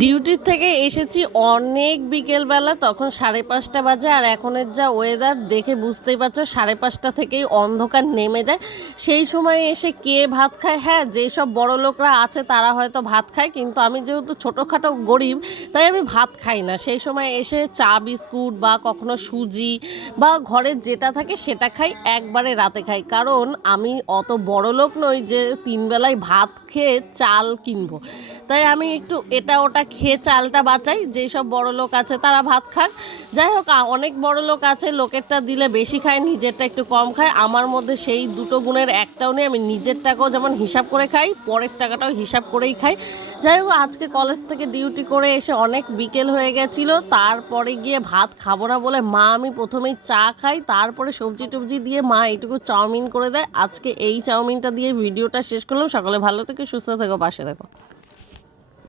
ডিউটির থেকে এসেছি অনেক বিকেলবেলা, তখন 5:30 বাজে। আর এখনের যা ওয়েদার দেখে বুঝতেই পারছো, 5:30 থেকেই অন্ধকার নেমে যায়। সেই সময় এসে কে ভাত খায়? হ্যাঁ, যেসব বড় লোকরা আছে তারা হয়তো ভাত খায়, কিন্তু আমি যেহেতু ছোটোখাটো গরিব, তাই আমি ভাত খাই না। সেই সময় এসে চা বিস্কুট বা কখনো সুজি বা ঘরের যেটা থাকে সেটা খাই, একবারে রাতে খাই। কারণ আমি অত বড় লোক নই যে 3 বেলায় ভাত খেয়ে চাল কিনবো। তাই আমি একটু এটা ওটা খেয়ে চালটা বাঁচাই, যেই সব বড় লোক আছে তারা ভাত খাক। যাই হোক, অনেক বড় লোক আছে লোকেরটা দিলে বেশি খায়, নিজেরটা একটু কম খায়। আমার মধ্যে সেই দুটো গুণের একটাও নেই। আমি নিজের টাকাও যেমন হিসাব করে খাই, পরের টাকাটাও হিসাব করেই খাই। যাই হোক, আজকে কলেজ থেকে ডিউটি করে এসে অনেক বিকেল হয়ে গেছিল। তারপরে গিয়ে ভাত খাবো না বলে মা, আমি প্রথমেই চা খাই, তারপরে সবজি টবজি দিয়ে মা এইটুকু চাউমিন করে দেয়। আজকে এই চাউমিনটা দিয়ে ভিডিওটা শেষ করলাম। সকালে ভালো থেকে সুস্থ থেকো, পাশে দেখো।